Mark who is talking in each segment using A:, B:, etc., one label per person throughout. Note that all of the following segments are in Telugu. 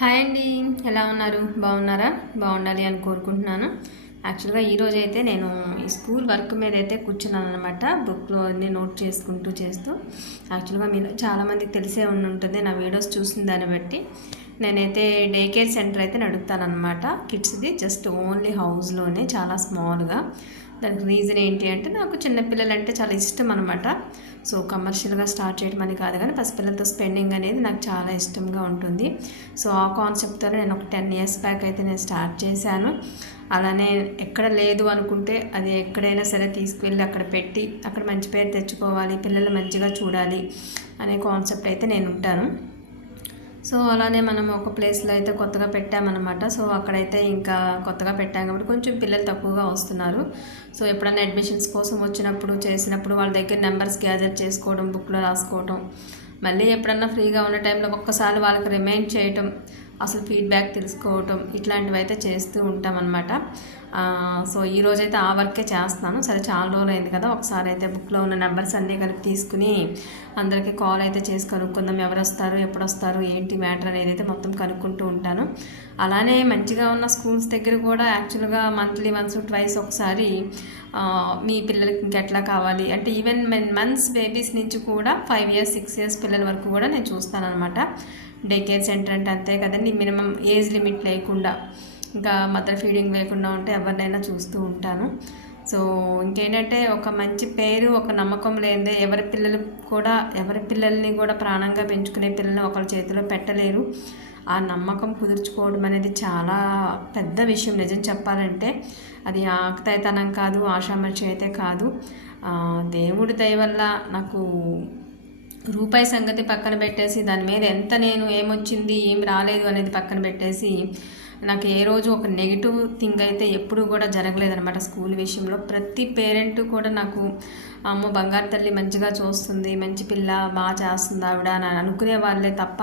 A: హాయ్ అండి. ఎలా ఉన్నారు? బాగున్నారా? బాగుండాలి అని కోరుకుంటున్నాను. యాక్చువల్గా ఈరోజు అయితే నేను ఈ స్కూల్ వర్క్ మీద అయితే కూర్చున్నాను అనమాట బుక్లో అన్నీ నోట్ చేసుకుంటూ చేస్తూ. యాక్చువల్గా మీరు చాలామందికి తెలిసే ఉండి ఉంటుంది నా వీడియోస్ చూసిన దాన్ని బట్టి. నేనైతే డే కేర్ సెంటర్ అయితే నడుపుతానమాట కిడ్స్ది జస్ట్ ఓన్లీ హౌస్లోనే చాలా స్మాల్గా. దానికి రీజన్ ఏంటి అంటే నాకు చిన్నపిల్లలు అంటే చాలా ఇష్టం అనమాట సో కమర్షియల్గా స్టార్ట్ చేయడం అని కాదు కానీ పసిపిల్లలతో స్పెండింగ్ అనేది నాకు చాలా ఇష్టంగా ఉంటుంది. సో ఆ కాన్సెప్ట్తో నేను ఒక టెన్ ఇయర్స్ బ్యాక్ అయితే నేను స్టార్ట్ చేశాను. అలానే ఎక్కడ లేదు అనుకుంటే అది ఎక్కడైనా సరే తీసుకువెళ్ళి అక్కడ పెట్టి అక్కడ మంచి పేరు తెచ్చుకోవాలి పిల్లలు మంచిగా చూడాలి అనే కాన్సెప్ట్ అయితే నేను ఉంటాను. సో అలానే మనం ఒక ప్లేస్లో అయితే కొత్తగా పెట్టామన్నమాట. సో అక్కడైతే ఇంకా కొత్తగా పెట్టాం కాబట్టి కొంచెం పిల్లలు తక్కువగా వస్తున్నారు. సో ఎప్పుడైనా అడ్మిషన్స్ కోసం వచ్చినప్పుడు చేసినప్పుడు వాళ్ళ దగ్గర నెంబర్స్ గ్యాదర్ చేసుకోవడం బుక్లో రాసుకోవడం మళ్ళీ ఎప్పుడన్నా ఫ్రీగా ఉన్న టైంలో ఒక్కసారి వాళ్ళకి రిమైండ్ చేయటం అసలు ఫీడ్బ్యాక్ తెలుసుకోవటం ఇట్లాంటివి అయితే చేస్తూ ఉంటాం అనమాట సో ఈ రోజైతే ఆ వర్కే చేస్తున్నాను. సరే చాలా రోజులు అయింది కదా. ఒకసారి అయితే బుక్లో ఉన్న నెంబర్స్ అన్నీ కలిపి తీసుకుని అందరికీ కాల్ అయితే చేసి కనుక్కుందాం. ఎవరు వస్తారు ఎప్పుడు వస్తారు ఏంటి మ్యాటర్ అనేది అయితే మొత్తం కనుక్కుంటూ ఉంటాను. అలానే మంచిగా ఉన్న స్కూల్స్ దగ్గర కూడా యాక్చువల్గా మంత్లీ వన్స్ ట్వైస్ ఒకసారి మీ పిల్లలకి ఇంకెట్లా కావాలి? అంటే ఈవెన్ మంత్స్ బేబీస్ నుంచి కూడా ఫైవ్ ఇయర్స్ సిక్స్ ఇయర్స్ పిల్లల వరకు కూడా నేను చూస్తాను అనమాట డే కేర్ సెంటర్ అంటే అంతే కదండి. మినిమం ఏజ్ లిమిట్ లేకుండా. ఇంకా మదర్ ఫీడింగ్ లేకుండా ఉంటే ఎవరినైనా చూస్తూ ఉంటాను. సో ఇంకేంటంటే ఒక మంచి పేరు ఒక నమ్మకం లేదే ఎవరి పిల్లలు కూడా ఎవరి పిల్లల్ని కూడా ప్రాణంగా పెంచుకునే పిల్లల్ని ఒకరి చేతిలో పెట్టలేరు. ఆ నమ్మకం కుదుర్చుకోవడం అనేది చాలా పెద్ద విషయం. నిజం చెప్పాలంటే అది ఆకతాయితనం కాదు ఆషామర్చి అయితే కాదు. దేవుడి దయ వల్ల నాకు రూపాయి సంగతి పక్కన పెట్టేసి దాని మీద ఎంత నేను ఏమొచ్చింది ఏం రాలేదు అనేది పక్కన పెట్టేసి నాకు ఏ రోజు ఒక నెగిటివ్ థింగ్ అయితే ఎప్పుడు కూడా జరగలేదనమాట స్కూల్ విషయంలో. ప్రతి పేరెంట్ కూడా నాకు అమ్మ బంగారు తల్లి మంచిగా చూస్తుంది మంచి పిల్ల బాగా చేస్తుంది ఆవిడ అని అనుకునే వాళ్ళే తప్ప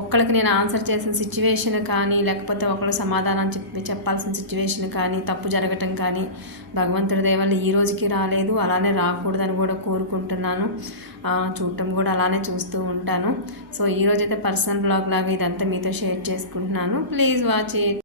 A: ఒక్కళ్ళకి నేను ఆన్సర్ చేసిన సిచ్యువేషన్ కానీ లేకపోతే ఒకళ్ళు సమాధానం చెప్పి చెప్పాల్సిన సిచ్యువేషన్ కానీ తప్పు జరగటం కానీ భగవంతుడి దేవాళ్ళు ఈ రోజుకి రాలేదు అలానే రాకూడదని కూడా కోరుకుంటున్నాను. చూడటం కూడా అలానే చూస్తూ ఉంటాను. సో ఈరోజైతే పర్సనల్ బ్లాగ్ లాగా ఇదంతా మీతో షేర్ చేసుకుంటున్నాను. please watch it.